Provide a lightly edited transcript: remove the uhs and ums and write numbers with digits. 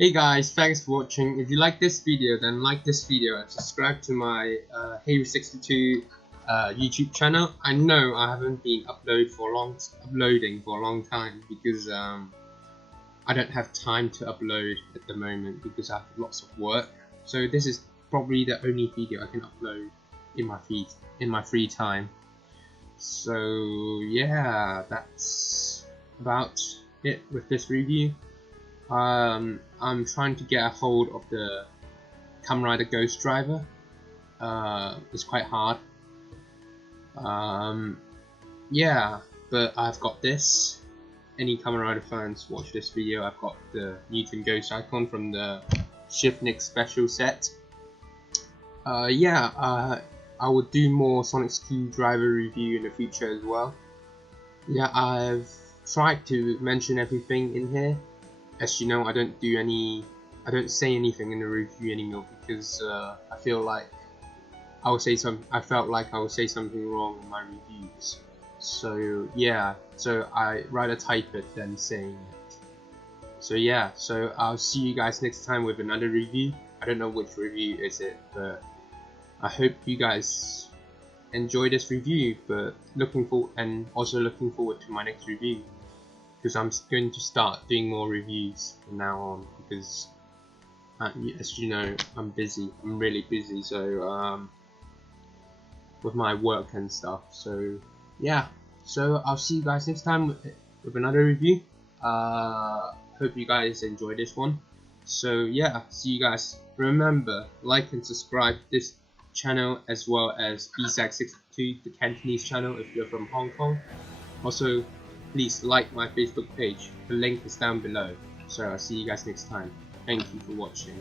Hey guys, thanks for watching. If you like this video, then like this video and subscribe to my Hey62 YouTube channel. I know I haven't been uploading for a long time because I don't have time to upload at the moment because I have lots of work. So this is probably the only video I can upload in my free time. So yeah, that's about it with this review. I'm trying to get a hold of the Kamen Rider Ghost Driver. It's quite hard. Yeah, but I've got this. Any Kamen Rider fans watch this video, I've got the Newton Ghost icon from the Shifnik special set. I will do more Sonic Screwdriver review in the future as well. Yeah, I've tried to mention everything in here. As you know, I don't say anything in the review anymore because I felt like I would say something wrong in my reviews. So yeah, so I rather type it than saying it. So yeah, so I'll see you guys next time with another review. I don't know which review is it, but I hope you guys enjoy this review. But looking forward to my next review, because I'm going to start doing more reviews from now on, because as you know, I'm really busy, so with my work and stuff. So yeah, so I'll see you guys next time with another review. Hope you guys enjoy this one. So yeah, see you guys. Remember, like and subscribe to this channel, as well as BSAC62, the Cantonese channel, if you're from Hong Kong. Also, please like my Facebook page. The link is down below. So I'll see you guys next time. Thank you for watching.